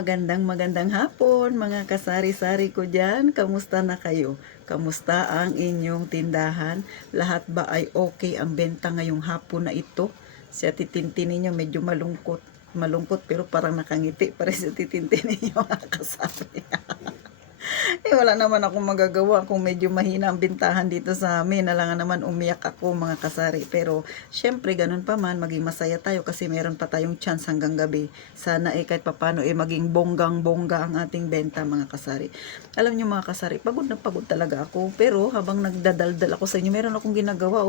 magandang hapon mga kasari-sari ko dyan. Kamusta na kayo? Kamusta ang inyong tindahan? Lahat ba ay okay ang benta ngayong hapon na ito? Si Ate Tintin ninyo medyo malungkot. Malungkot pero parang nakangiti pa rin si Ate Tintin ninyo mga kasari. Wala naman akong magagawa kung medyo mahina ang bintahan dito sa amin. Alangan naman umiyak ako mga kasari. Pero syempre ganun pa man, maging masaya tayo kasi meron pa tayong chance hanggang gabi. Sana kahit papano maging bonggang-bongga ang ating benta mga kasari. Alam nyo mga kasari, pagod na pagod talaga ako. Pero habang nagdadaldal ako sa inyo, meron akong ginagawa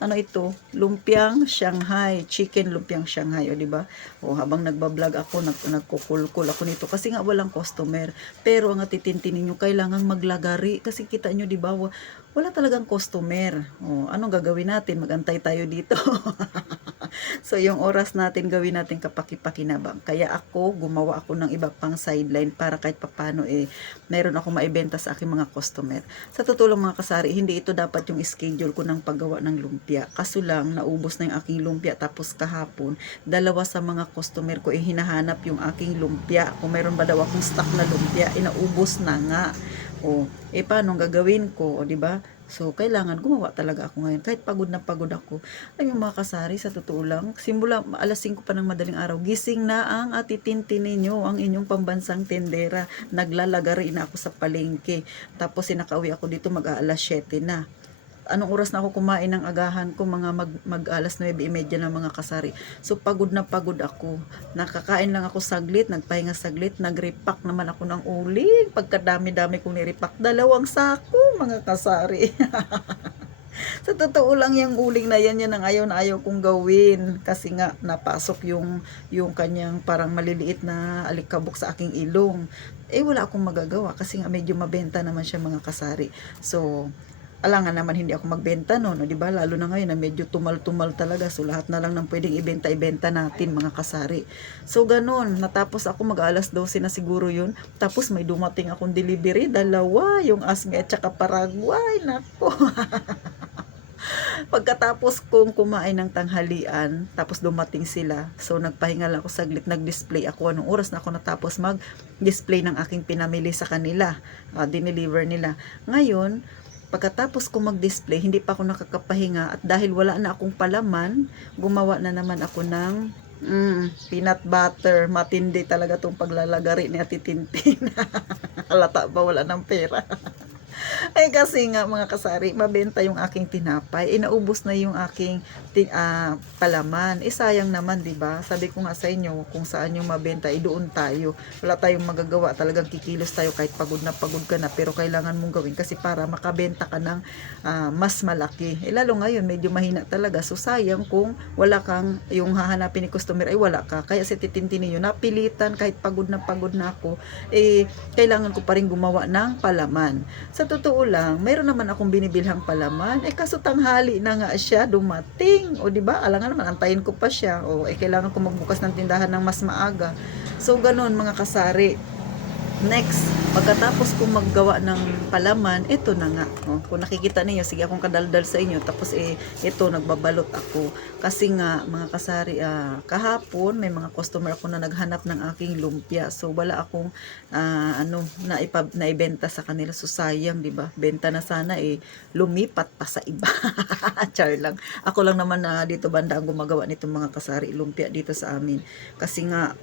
ano ito? Lumpiang Shanghai, chicken lumpiang Shanghai, di ba? Habang nagba-vlog ako, nagkukulkul ako nito kasi nga walang customer. Pero ang atitintin niyo kailangan maglagari kasi kita niyo, di ba? Wala talagang customer. Anong gagawin natin? Magantay tayo dito. So, yung oras natin gawin natin kapaki-pakinabang. Kaya gumawa ako ng iba pang sideline para kahit papano meron ako maibenta sa aking mga customer. Sa totoo lang mga kasari, hindi ito dapat yung schedule ko ng paggawa ng lumpia. Kaso lang, naubos na yung aking lumpia. Tapos kahapon, dalawa sa mga customer ko hinahanap yung aking lumpia. Kung meron ba daw akong stock na lumpia, naubos na nga. Paano gagawin ko, di ba? So, kailangan gumawa talaga ako ngayon. Kahit pagod na pagod ako. Ay, yung mga kasari, sa totoo lang, simula alas 5 pa ng madaling araw, gising na ang atitintin ninyo, ang inyong pambansang tendera. Naglalagari na ako sa palengke. Tapos, sinakauwi ako dito mag-aalas 7 na. Anong oras na ako kumain ng agahan ko, mga mag alas 9:30 na mga kasari. So pagod na pagod ako. Nakakain lang ako saglit, nagpahinga saglit, nagrepack naman ako ng uling. Pagkadami-dami kong nirepack, 2 sako mga kasari. Sa totoo lang yung uling na yan ang ayaw na ayaw kong gawin. Kasi nga napasok yung kanyang parang maliliit na alikabok sa aking ilong. Wala akong magagawa kasi nga medyo mabenta naman siya mga kasari. So alangan naman hindi ako magbenta no, di ba? Lalo na ngayon na medyo tumal-tumal talaga. So lahat na lang ng pwedeng ibenta natin mga kasari. So ganun, natapos ako mag-alas 12 na siguro yun. Tapos may dumating akong delivery, 2, yung Asme at saka Paraguay. Nako. Pagkatapos kong kumain ng tanghalian, tapos dumating sila. So nagpahinga lang ako saglit, nag-display ako. Anong oras na ako natapos mag-display ng aking pinamili sa kanila. Dineliver nila. Ngayon, pagkatapos ko mag-display, hindi pa ako nakakapahinga at dahil wala na akong palaman, gumawa na naman ako ng peanut butter. Matindi talaga tong paglalagari ni Ate Tintin. Halata ba wala ng pera? Kasi nga mga kasari, mabenta yung aking tinapay. Naubos na yung aking palaman. Sayang naman, 'di ba? Sabi ko nga sa inyo, kung saan yung mabenta, doon tayo. Wala tayong magagawa. Talagang kikilos tayo kahit pagod na pagod ka na, pero kailangan mong gawin kasi para makabenta ka ng mas malaki. Lalo ngayon, medyo mahina talaga. So sayang kung wala kang yung hahanapin ni customer wala ka. Kaya si Titintin niyo, napilitan kahit pagod na ako, kailangan ko pa rin gumawa ng palaman. Sa totoo lang, mayroon naman akong binibilhang palaman. Kaso tanghali na nga siya dumating. Di ba? Alangan naman, antayin ko pa siya. Kailangan ko magbukas ng tindahan ng mas maaga. So, ganun mga kasari. Next, pagkatapos kong maggawa ng palaman, ito na nga. Kung nakikita niyo, sige akong kadaldal sa inyo. Tapos ito, nagbabalot ako. Kasi nga, mga kasari, kahapon, may mga customer ako na naghanap ng aking lumpia. So, wala akong, naibenta sa kanila. So, sayang, di ba? Benta na sana, lumipat pa sa iba. Char lang. Ako lang naman na dito banda ang gumagawa nitong mga kasari lumpia dito sa amin. Kasi nga,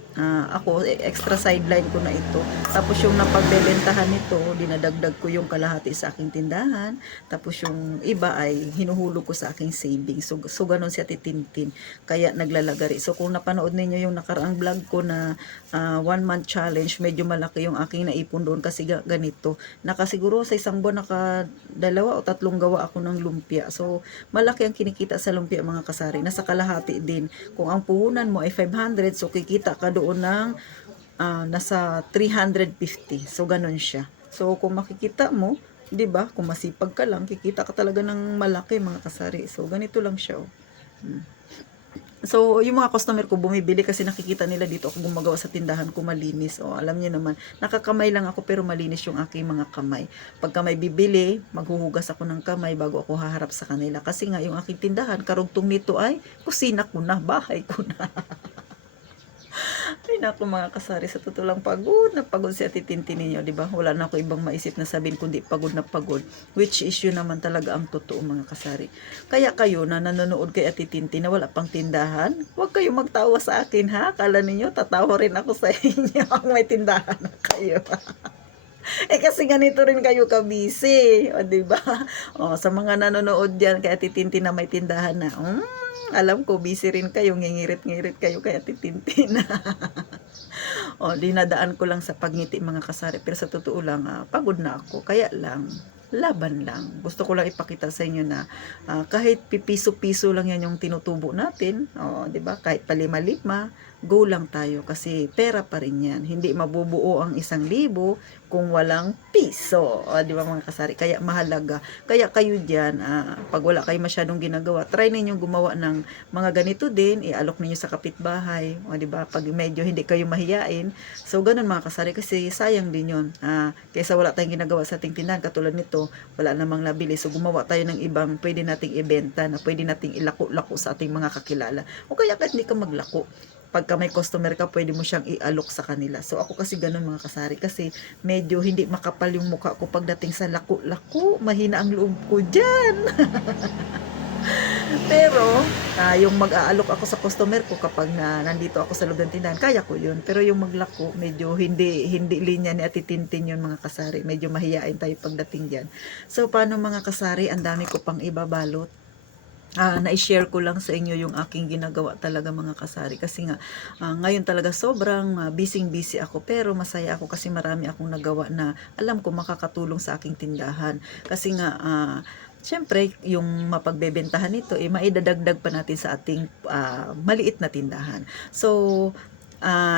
ako, extra sideline ko na ito. Tapos yung napagbebentahan nito, dinadagdag ko yung kalahati sa aking tindahan. Tapos yung iba ay hinuhulog ko sa aking savings. So ganun si Ate Tintin. Kaya naglalagari. So kung napanood ninyo yung nakaraang vlog ko na 1-month challenge, medyo malaki yung aking naipon doon kasi ganito. Nakasiguro sa isang buwan 2 o 3 gawa ako ng lumpia. So malaki ang kinikita sa lumpia mga kasari. Nasa kalahati din. Kung ang puhunan mo ay 500, so kikita ka doon ng nasa 350. So ganun siya. So kung makikita mo, 'di ba? Kung masipag ka lang, kikita ka talaga ng malaki mga kasari. So ganito lang siya. So yung mga customer ko bumibili kasi nakikita nila dito ako gumagawa sa tindahan ko malinis. Alam niyo naman, nakakamay lang ako pero malinis yung aking mga kamay. Pagka may bibili, maghuhugas ako ng kamay bago ako haharap sa kanila. Kasi nga yung aking tindahan, karugtong nito ay kusina ko na, bahay ko na. Ay naku mga kasari, sa totoo lang pagod na pagod si Ate Tintin ninyo, di ba? Wala na ako ibang maisip na sabihin kundi pagod na pagod. Which is yun naman talaga ang totoo mga kasari. Kaya kayo na nanonood kay Ate Tintin na wala pang tindahan, huwag kayo magtawa sa akin ha. Kala ninyo, tatawa rin ako sa inyo ang may tindahan na kayo. Eh kasi ganito rin kayo ka-busy, o di ba? O sa mga nanonood diyan kay Ate Tintin na may tindahan na, alam ko busy rin kayo, ngingirit-ngirit kayo kay Ate Tintin. O dinadaan ko lang sa pagngiti mga kasari, pero sa totoo lang pagod na ako, kaya lang laban lang. Gusto ko lang ipakita sa inyo na kahit pipiso-piso lang yan yung tinutubo natin, o, di ba? Kahit palima-lima, go lang tayo kasi pera pa rin yan. Hindi mabubuo ang 1,000 kung walang piso. O, di ba mga kasari? Kaya mahalaga. Kaya kayo dyan, pag wala kayo masyadong ginagawa, try ninyo gumawa ng mga ganito din, ialok ninyo sa kapitbahay. O, di ba? Pag medyo hindi kayo mahiyain, so ganun mga kasari kasi sayang din yun. Kaysa wala tayong ginagawa sa ating tindahan, katulad nito, wala namang nabili. So gumawa tayo ng ibang pwede nating ibenta na pwede nating ilako-lako sa ating mga kakilala. O kaya kahit hindi ka maglako, pagka may customer ka, pwede mo siyang ialok sa kanila. So ako kasi ganun mga kasari, kasi medyo hindi makapal yung mukha ko pagdating sa lako-lako, mahina ang loob ko dyan. Pero yung mag-aalok ako sa customer ko kapag nandito ako sa loob ng tindahan, kaya ko yun. Pero yung maglako, medyo hindi linya ni Ate Tintin yun mga kasari. Medyo mahiyain tayo pagdating dyan. So paano mga kasari, ang dami ko pang ibabalot. Na-share ko lang sa inyo yung aking ginagawa talaga mga kasari, kasi nga ngayon talaga sobrang busy ako, pero masaya ako kasi marami akong nagawa na alam ko makakatulong sa aking tindahan. Kasi nga siyempre yung mapagbebentahan nito maidadagdag pa natin sa ating maliit na tindahan. So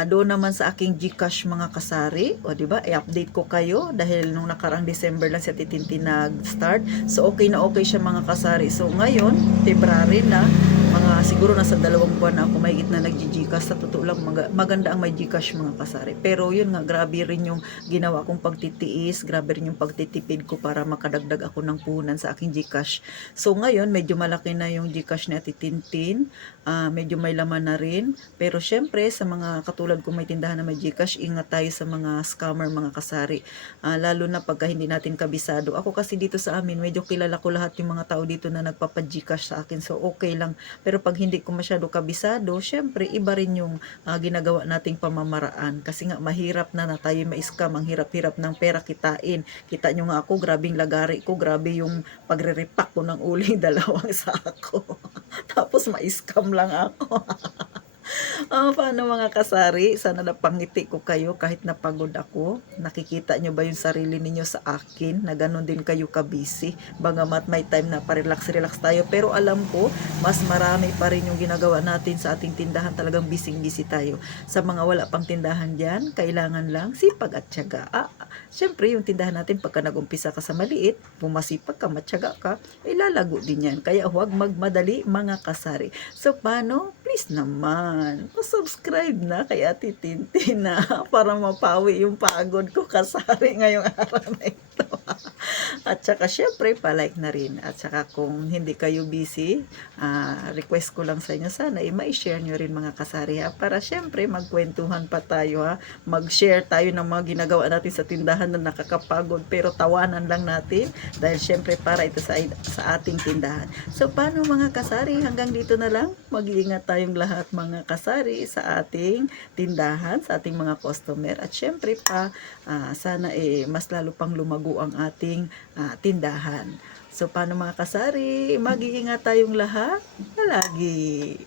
doon naman sa aking GCash mga kasari, o di ba, i-update ko kayo dahil nung nakarang December lang si Ate Tintin nag-start. So okay na okay siya mga kasari. So ngayon, February na, mga siguro nasa 2 buwan na ako mahigit na nag-GCash. Sa totoo lang maganda ang may GCash mga kasari. Pero yun nga, grabe rin yung ginawa kong pagtitiis, grabe rin yung pagtitipid ko para makadagdag ako ng puhunan sa aking GCash. So ngayon, medyo malaki na yung GCash ni Ate Tintin. Medyo may laman na rin. Pero syempre, sa mga katulad kung may tindahan na may GCash, ingat tayo sa mga scammer mga kasari. Lalo na pagka hindi natin kabisado. Ako kasi dito sa amin, medyo kilala ko lahat yung mga tao dito na nagpapa-GCash sa akin. So okay lang. Pero pag hindi ko masyado kabisado, syempre iba rin yung ginagawa nating pamamaraan. Kasi nga mahirap na tayo ma-scam. Ang hirap-hirap ng pera kitain. Kita nyo nga ako, grabing lagari ko. Grabe yung pagre-repack ko ng uling 2 sako. Tapos ma-scam lang ako. Paano mga kasari? Sana napangiti ko kayo kahit napagod ako. Nakikita nyo ba yung sarili ninyo sa akin na ganun din kayo kabisi? Bagamat may time na pa-relax tayo. Pero alam ko, mas marami pa rin yung ginagawa natin sa ating tindahan. Talagang busy tayo. Sa mga wala pang tindahan dyan, kailangan lang sipag at tiyaga. Siyempre, yung tindahan natin, pagka nag-umpisa ka sa maliit, pumasipag ka, matyaga ka, lalago din yan. Kaya huwag magmadali mga kasari. So, paano? Please naman, subscribe na kay Ate Tintin na para mapawi yung pagod ko kasari ngayong araw na ito. At saka syempre pa-like na rin. At saka kung hindi kayo busy, request ko lang sa inyo, sana ma-share nyo rin mga kasari ha, para syempre magkwentuhan pa tayo ha. Mag-share tayo ng mga ginagawa natin sa tindahan na nakakapagod, pero tawanan lang natin dahil syempre para ito sa ating tindahan. So paano mga kasari, hanggang dito na lang. Mag-iingat tayong lahat mga kasari sa ating tindahan, sa ating mga customer, at syempre pa sana mas lalo pang lumago ang ating tindahan. So paano mga kasari, mag-iingat tayong lahat palagi.